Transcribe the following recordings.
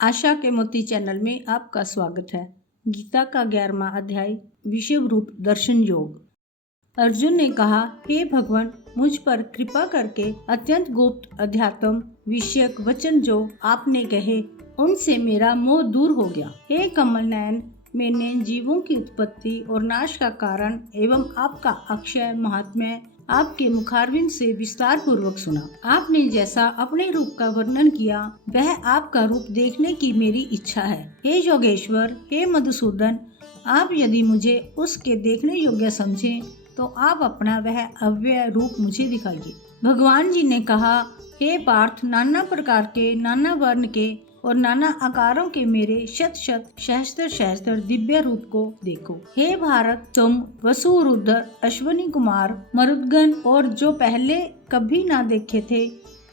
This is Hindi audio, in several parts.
आशा के मोती चैनल में आपका स्वागत है। गीता का 11वां अध्याय विषव रूप दर्शन योग। अर्जुन ने कहा, हे भगवान, मुझ पर कृपा करके अत्यंत गुप्त अध्यात्म विषयक वचन जो आपने कहे उनसे मेरा मोह दूर हो गया। हे कमल नयन, मैंने जीवों की उत्पत्ति और नाश का कारण एवं आपका अक्षय महात्म्य आपके मुखारविंद से विस्तार पूर्वक सुना। आपने जैसा अपने रूप का वर्णन किया वह आपका रूप देखने की मेरी इच्छा है। हे योगेश्वर, हे मधुसूदन, आप यदि मुझे उसके देखने योग्य समझें तो आप अपना वह अव्यय रूप मुझे दिखाइए। भगवान जी ने कहा, हे पार्थ, नाना प्रकार के, नाना वर्ण के और नाना आकारों के मेरे शत शत सहस्त्र सहस्त्र दिव्य रूप को देखो। हे भारत, तुम वसु, रुद्र, अश्वनी कुमार, मरुदगण और जो पहले कभी ना देखे थे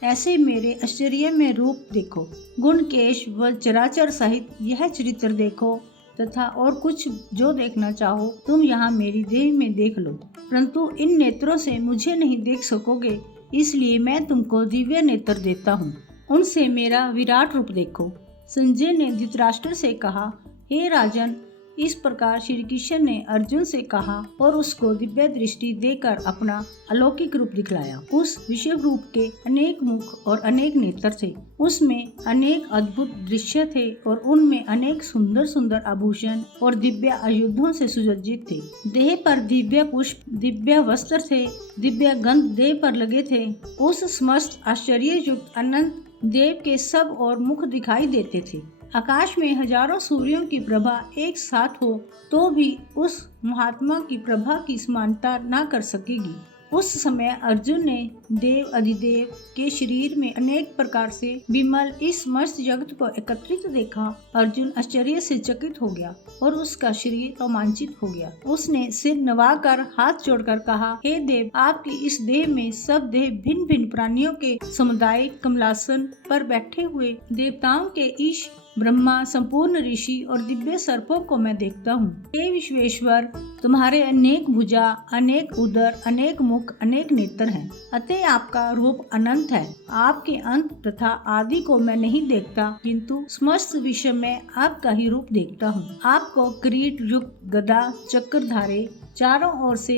ऐसे मेरे आश्चर्य में रूप देखो। गुण केश व चराचर सहित यह चरित्र देखो तथा और कुछ जो देखना चाहो तुम यहाँ मेरी देह में देख लो, परंतु इन नेत्रों से मुझे नहीं देख सकोगे, इसलिए मैं तुमको दिव्य नेत्र देता हूँ। उनसे मेरा विराट रूप देखो। संजय ने धृतराष्ट्र से कहा, हे राजन, इस प्रकार श्री कृष्ण ने अर्जुन से कहा और उसको दिव्य दृष्टि देकर अपना अलौकिक रूप दिखलाया। उस विषव रूप के अनेक मुख और अनेक नेत्र थे, उसमें अनेक अद्भुत दृश्य थे और उनमें अनेक सुंदर सुंदर आभूषण और दिव्य आयुधों से सुसज्जित थे। देह पर दिव्य पुष्प, दिव्य वस्त्र थे, दिव्य गंध देह पर लगे थे। उस समस्त आश्चर्य युक्त अनंत देव के सब और मुख दिखाई देते थे। आकाश में हजारों सूर्यों की प्रभा एक साथ हो तो भी उस महात्मा की प्रभा की समानता न कर सकेगी। उस समय अर्जुन ने देव अधिदेव के शरीर में अनेक प्रकार से विमल इस मस्त जगत को एकत्रित देखा। अर्जुन आश्चर्य से चकित हो गया और उसका शरीर रोमांचित हो गया। उसने सिर नवाकर हाथ जोड़कर कहा, हे देव, आपकी इस देह में सब देह भिन्न भिन्न प्राणियों के समुदाय कमलासन पर बैठे हुए देवताओं के ईश, ब्रह्मा, संपूर्ण ऋषि और दिव्य सर्पों को मैं देखता हूँ। हे विश्वेश्वर, तुम्हारे अनेक भुजा, अनेक उदर, अनेक मुख, अनेक नेत्र हैं, अतः आपका रूप अनंत है। आपके अंत तथा आदि को मैं नहीं देखता, किंतु समस्त विश्व में आपका ही रूप देखता हूँ। आपको किरीट युक्त गदा चक्रधारे चारों ओर से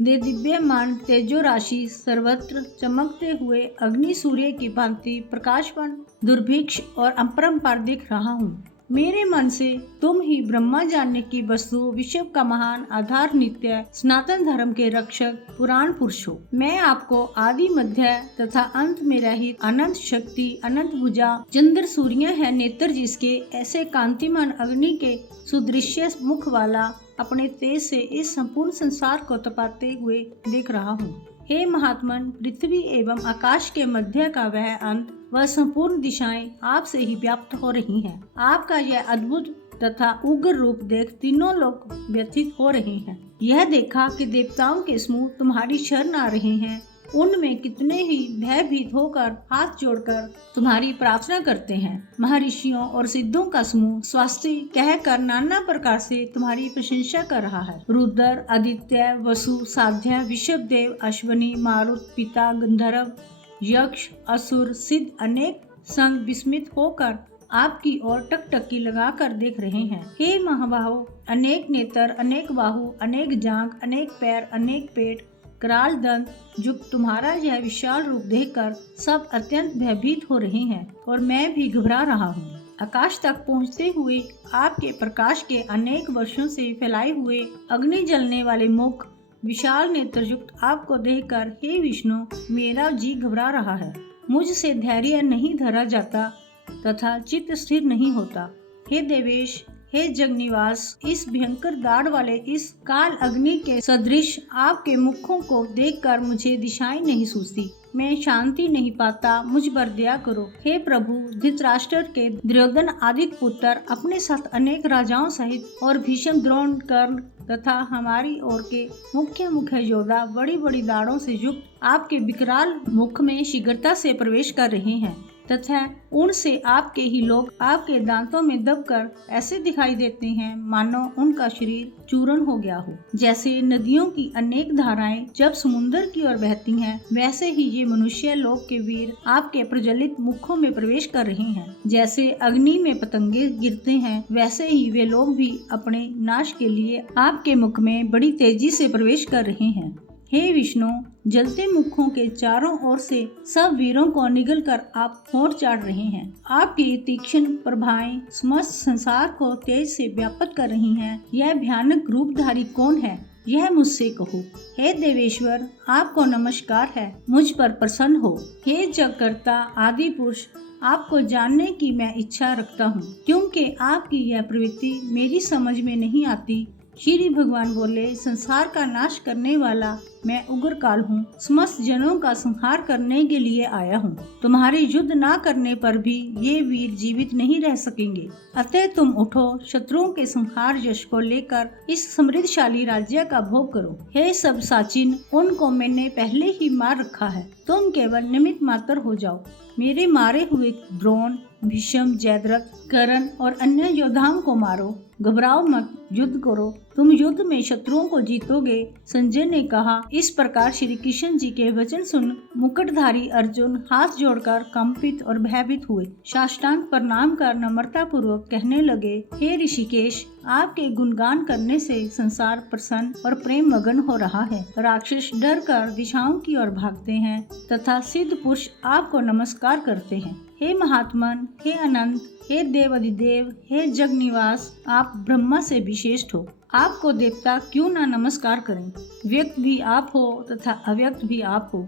दे दिव्यमान तेजो राशि सर्वत्र चमकते हुए अग्नि सूर्य की भांति प्रकाशवान दुर्भिक्ष और अपरंपार दिख रहा हूँ। मेरे मन से तुम ही ब्रह्मा जानने की वस्तु, विश्व का महान आधार, नित्य सनातन धर्म के रक्षक, पुराण पुरुष हो। मैं आपको आदि, मध्य तथा अंत में रहित अनंत शक्ति, अनंत भुजा, चंद्र सूर्य है नेत्र जिसके, ऐसे कांतिमान अग्नि के सुदृश्य मुख वाला अपने तेज से इस संपूर्ण संसार को तपाते हुए देख रहा हूँ। हे महात्मन, पृथ्वी एवं आकाश के मध्य का वह अंत वह संपूर्ण दिशाएं आपसे ही व्याप्त हो रही हैं। आपका यह अद्भुत तथा उग्र रूप देख तीनों लोग व्यथित हो रहे हैं। यह देखा कि देवताओं के समूह तुम्हारी शरण आ रहे हैं, उनमें कितने ही भयभीत होकर हाथ जोड़कर तुम्हारी प्रार्थना करते हैं। महर्षियों और सिद्धों का समूह स्वास्ति कहकर नाना प्रकार से तुम्हारी प्रशंसा कर रहा है। रुद्र, आदित्य, वसु, साध्य, विषभदेव, अश्वनी, मारुत, पिता, गंधर्व, यक्ष, असुर, सिद्ध अनेक संग विस्मित होकर आपकी ओर टकटकी लगाकर देख रहे हैं। हे महाबाहो, अनेक नेत्र, अनेक बाहु, अनेक जांघ, अनेक पैर, अनेक पेट, कराल दंत युक्त तुम्हारा यह विशाल रूप देखकर सब अत्यंत भयभीत हो रहे हैं और मैं भी घबरा रहा हूँ। आकाश तक पहुँचते हुए आपके प्रकाश के अनेक वर्षों से फैलाए हुए अग्नि जलने वाले मुख, विशाल नेत्र युक्त आपको देखकर हे विष्णु, मेरा जी घबरा रहा है। मुझसे धैर्य नहीं धरा जाता तथा चित्त स्थिर नहीं होता। हे देवेश, हे जगनिवास, इस भयंकर दाढ़ वाले इस काल अग्नि के सदृश आपके मुखों को देखकर मुझे दिशाएं नहीं सूझती, मैं शांति नहीं पाता, मुझ पर दया करो। हे प्रभु, धृतराष्ट्र के दुर्योधन आदि पुत्र अपने साथ अनेक राजाओं सहित और भीष्म, द्रोण, कर्ण तथा हमारी ओर के मुख्य मुख्य योद्धा बड़ी बड़ी दाढ़ों से युक्त आपके विकराल मुख में शीघ्रता से प्रवेश कर रहे हैं तथा उनसे आपके ही लोग आपके दांतों में दबकर ऐसे दिखाई देते हैं मानो उनका शरीर चूर्ण हो गया हो। जैसे नदियों की अनेक धाराएं जब समुद्र की ओर बहती हैं, वैसे ही ये मनुष्य लोक के वीर आपके प्रज्वलित मुखों में प्रवेश कर रहे हैं। जैसे अग्नि में पतंगे गिरते हैं, वैसे ही वे लोग भी अपने नाश के लिए आपके मुख में बड़ी तेजी से प्रवेश कर रहे हैं। हे विष्णु, जलते मुखों के चारों ओर से सब वीरों को निगल कर आप होठ चाट रहे हैं। आपकी तीक्ष्ण प्रभाएं समस्त संसार को तेज से व्याप्त कर रही हैं। यह भयानक रूपधारी कौन है, यह मुझसे कहो। हे देवेश्वर, आपको नमस्कार है, मुझ पर प्रसन्न हो। हे जगकर्ता आदि पुरुष, आपको जानने की मैं इच्छा रखता हूँ, क्योंकि आपकी यह प्रवृत्ति मेरी समझ में नहीं आती। श्री भगवान बोले, संसार का नाश करने वाला मैं उग्रकाल हूँ, समस्त जनों का संहार करने के लिए आया हूँ। तुम्हारे युद्ध ना करने पर भी ये वीर जीवित नहीं रह सकेंगे। अतः तुम उठो, शत्रुओं के संहार यश को लेकर इस समृद्धशाली राज्य का भोग करो। हे सब साचिन, उनको मैंने पहले ही मार रखा है, तुम केवल निमित्त मात्र हो जाओ। मेरे मारे हुए द्रोण, भीष्म, जयद्रथ, कर्ण और अन्य योद्धाओं को मारो। घबराओ मत, युद्ध करो, तुम युद्ध में शत्रुओं को जीतोगे। संजय ने कहा। इस प्रकार श्री कृष्ण जी के वचन सुन मुकुटधारी अर्जुन हाथ जोड़कर कंपित और भयभीत हुए। साष्टांग प्रणाम कर नम्रता पूर्वक कहने लगे, हे ऋषिकेश, आपके गुणगान करने से संसार प्रसन्न और प्रेम मगन हो रहा है। राक्षस डर कर दिशाओं की ओर भागते हैं तथा सिद्ध पुरुष आपको नमस्कार करते हैं। हे महात्मन, हे अनंत, हे देव अधिदेव, हे जग निवास, आप ब्रह्मा से विशेष हो। आपको देवता क्यों ना नमस्कार करें। व्यक्त भी आप हो तथा अव्यक्त भी आप हो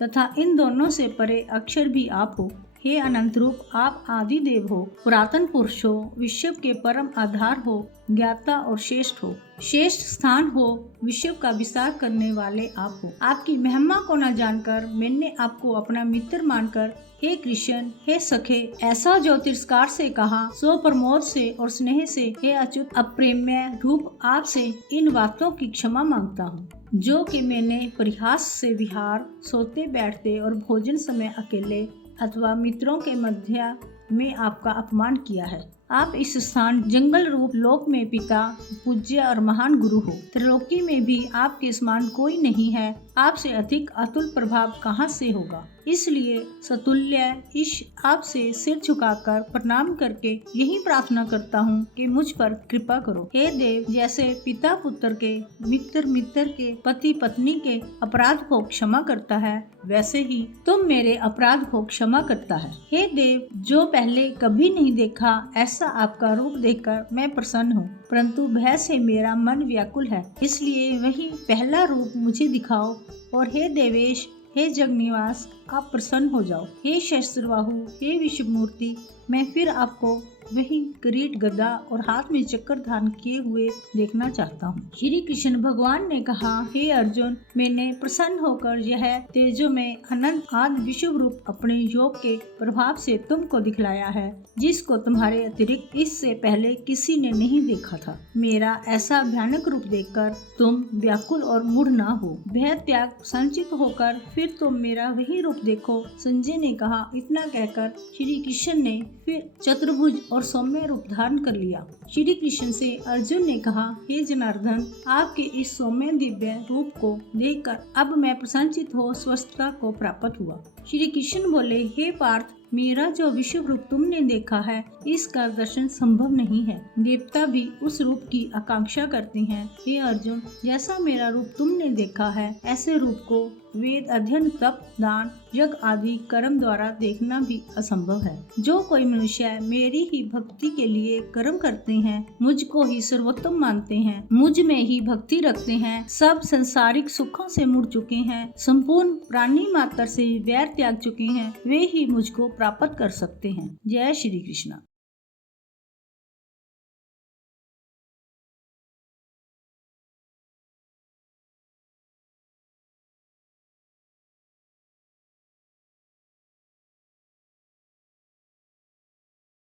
तथा इन दोनों से परे अक्षर भी आप हो। हे अनंत रूप, आप आदि देव हो, पुरातन पुरुष हो, विश्व के परम आधार हो, ज्ञाता और श्रेष्ठ हो, श्रेष्ठ स्थान हो, विश्व का विस्तार करने वाले आप हो। आपकी महिमा को न जानकर मैंने आपको अपना मित्र मानकर हे कृष्ण, हे सखे, ऐसा जो तिरस्कार से कहा सो प्रमोद से और स्नेह से हे अच्युत अप्रेम्य रूप, आपसे इन बातों की क्षमा मांगता हूँ जो कि मैंने परिहास से विहार, सोते बैठते और भोजन समय अकेले अथवा मित्रों के मध्य में आपका अपमान किया है। आप इस स्थान जंगल रूप लोक में पिता, पूज्य और महान गुरु हो। त्रिलोकी में भी आपके समान कोई नहीं है। आपसे अधिक अतुल प्रभाव कहाँ से होगा। इसलिए सतुल्य ईश आपसे सिर झुकाकर प्रणाम करके यही प्रार्थना करता हूँ कि मुझ पर कृपा करो। हे देव, जैसे पिता पुत्र के, मित्र मित्र के, पति पत्नी के अपराध को क्षमा करता है, वैसे ही तुम मेरे अपराध को क्षमा करता है। हे देव, जो पहले कभी नहीं देखा ऐसा आपका रूप देखकर मैं प्रसन्न हूँ, परंतु भय से मेरा मन व्याकुल है, इसलिए वही पहला रूप मुझे दिखाओ। और हे देवेश, हे जगनिवास, आप प्रसन्न हो जाओ। हे शस्त्रबाहु, हे विश्वमूर्ति, मैं फिर आपको वही किरीट, गदा और हाथ में चक्र धारण किए हुए देखना चाहता हूँ। श्री कृष्ण भगवान ने कहा, हे अर्जुन, मैंने प्रसन्न होकर यह तेजोमय अनंत आदि विश्व रूप अपने योग के प्रभाव से तुमको दिखलाया है, जिसको तुम्हारे अतिरिक्त इससे पहले किसी ने नहीं देखा था। मेरा ऐसा भयानक रूप देखकर तुम व्याकुल और मूढ़ न हो, भय त्याग संचित होकर फिर तुम मेरा वही रूप देखो। संजय ने कहा। इतना कहकर श्री कृष्ण ने फिर चतुर्भुज और सौम्य रूप धारण कर लिया। श्री कृष्ण से अर्जुन ने कहा, हे जनार्दन, आपके इस सौम्य दिव्य रूप को देखकर अब मैं प्रसन्नचित हो स्वस्थता को प्राप्त हुआ। श्री कृष्ण बोले, हे पार्थ, मेरा जो विश्व रूप तुमने देखा है, इसका दर्शन संभव नहीं है। देवता भी उस रूप की आकांक्षा करते हैं। हे अर्जुन, जैसा मेरा रूप तुमने देखा है, ऐसे रूप को वेद अध्ययन, तप, दान, यज्ञ आदि कर्म द्वारा देखना भी असंभव है। जो कोई मनुष्य मेरी ही भक्ति के लिए कर्म करते हैं, मुझको ही सर्वोत्तम मानते हैं, मुझ में ही भक्ति रखते हैं, सब संसारिक सुखों से मुड़ चुके हैं, संपूर्ण प्राणी मात्र से वैर त्याग चुके हैं, वे ही मुझको प्राप्त कर सकते हैं। जय श्री कृष्ण।